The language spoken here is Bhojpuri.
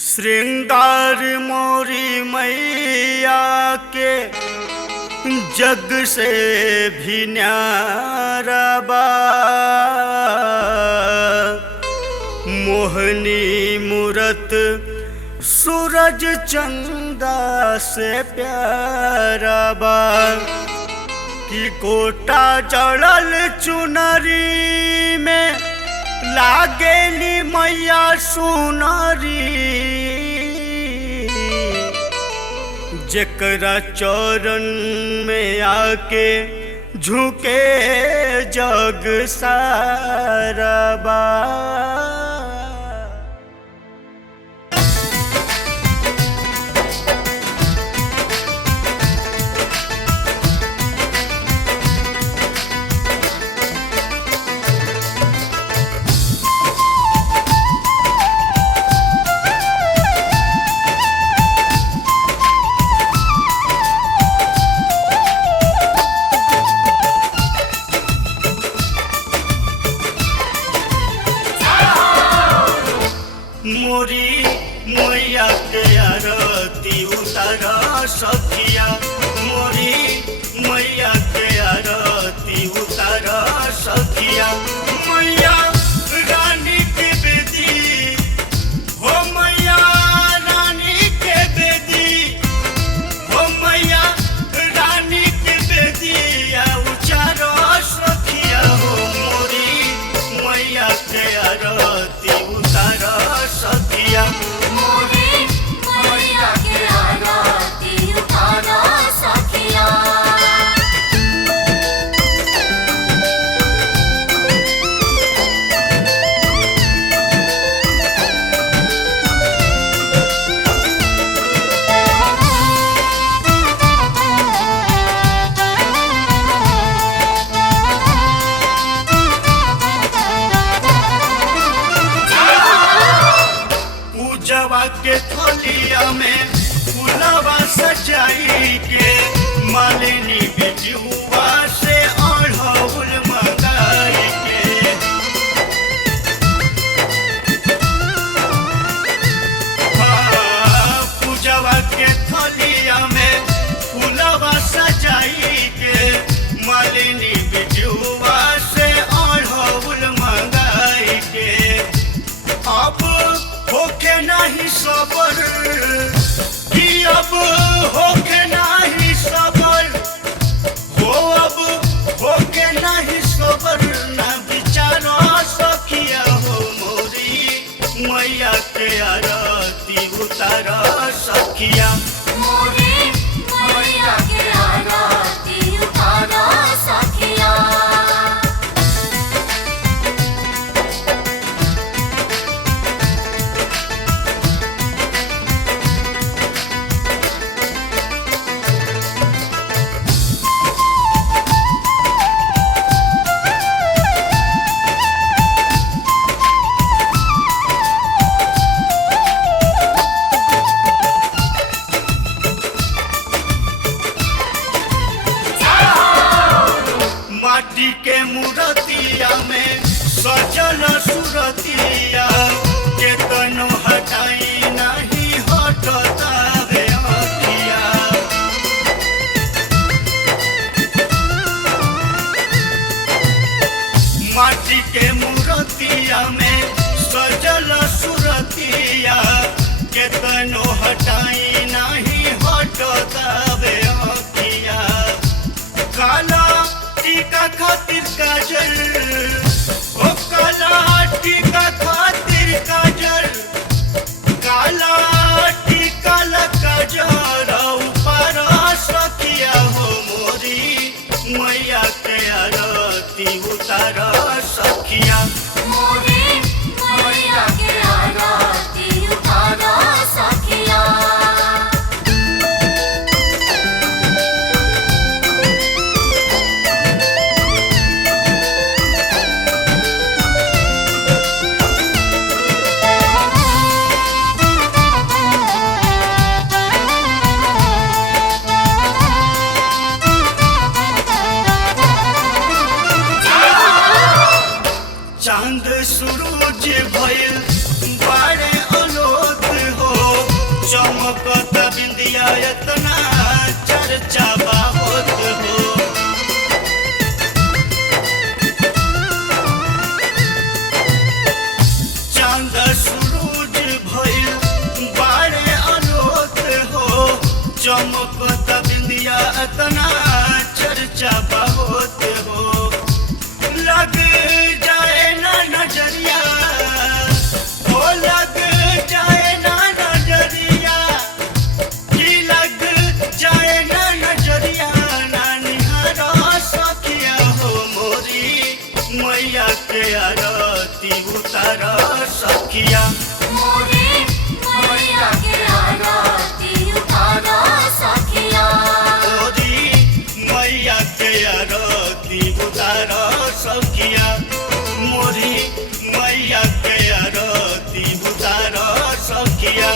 श्रृंगार मोरी मैया के जग से भी न्यारा बा। मोहनी मूरत सूरज चंदा से प्यारा बा। कि कोटा जड़ल चुनरी में लागेली मैया सुनरी। जेकरा चरण में आके झुके जग सारा बा। मोरी मैया के आरती उतारा सखिया। मोरी मैया के आरती उतारा सखिया। मैया रानी के बेदी हो, मैया रानी के बेदी हो, मैया रानी के बेदी उचारो सखिया हो। मोरी मैया के आरती उतारा सखिया। मोरी मैया के आरती उतारा सखिया। पूजवा के थलिया में फूलवा सजाई के मालिनी बिजुआ से अढ़ौल मंगाई के। पूजवा के थलिया में फूलवा सजाई के मालिनी बिजुआ से अढ़ौल मंगाई के। अब होके नहीं सबर कि अब होके नहीं सबर हो। अब होके नहीं सबर ना विचारो सखिया हो। मोरी मैया के आरती उतारा सखिया। मोरी मैया के आरती उतारा सखिया। माटी के मूर्तिया में सजल सूरतिया के तनो हटाई नहीं हटता रे अखिया। माटी के मूर्तिया में सजल सूरतिया के तनो हटाई नहीं हटता रे अखिया। काला टीका खातिर काजल ओ, काला टीका खातिर काजल, काला टीका ला काजल ऊपर सखिया हो। मोरी मैया के आरती उतारा सखिया। मोरी मैया के आरती उतारा सखिया। चमकत बिंदिया इतना चर्चा बहुत हो चांद सूरज भइल बाड़े अलोत हो चमकत बिंदिया इतना चर्चा बहुत हो लग जाए ना नजरिया ओ लग जाए ना नजरिया कि लग जाए ना नजरिया ना निहारा सखिया हो मोरी मैया के आरती उतारा सखिया मोरे मैया के आरती उतारा सखिया मोरी मैया के आरती उतारा सखिया मोरी मैया के आरती उतारा सखिया।